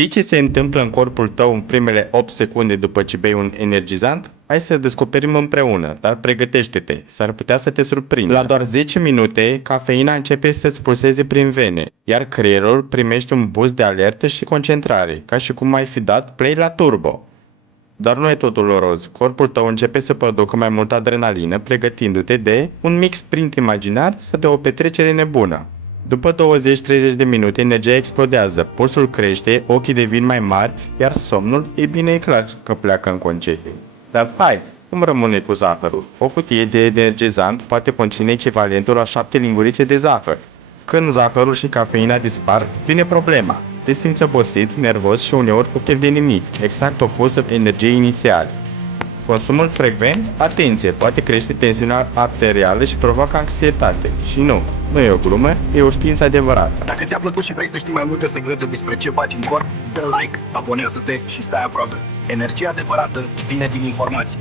Știi ce se întâmplă în corpul tău în primele 8 secunde după ce bei un energizant? Hai să descoperim împreună, dar pregătește-te, s-ar putea să te surprindă. La doar 10 minute, cafeina începe să-ți pulseze prin vene, iar creierul primește un boost de alertă și concentrare, ca și cum ai fi dat play la turbo. Dar nu e totul roz, corpul tău începe să producă mai multă adrenalină, pregătindu-te de un mic sprint imaginar sau de o petrecere nebună. După 20-30 de minute, energia explodează, pulsul crește, ochii devin mai mari, iar somnul, e bine, e clar că pleacă în concediu. Dar hai, cum rămâne cu zahărul? O cutie de energizant poate conține echivalentul a 7 lingurițe de zahăr. Când zahărul și cafeina dispar, vine problema. Te simți obosit, nervos și uneori cu chef de nimic, exact opusul energiei inițiale. Consumul frecvent, atenție, poate crește tensiunea arterială și provoacă anxietate. Și nu e o glumă, e o știință adevărată. Dacă ți-a plăcut și vrei să știi mai multe secrete despre ce faci în corp, dă like, abonează-te și stai aproape. Energia adevărată vine din informație.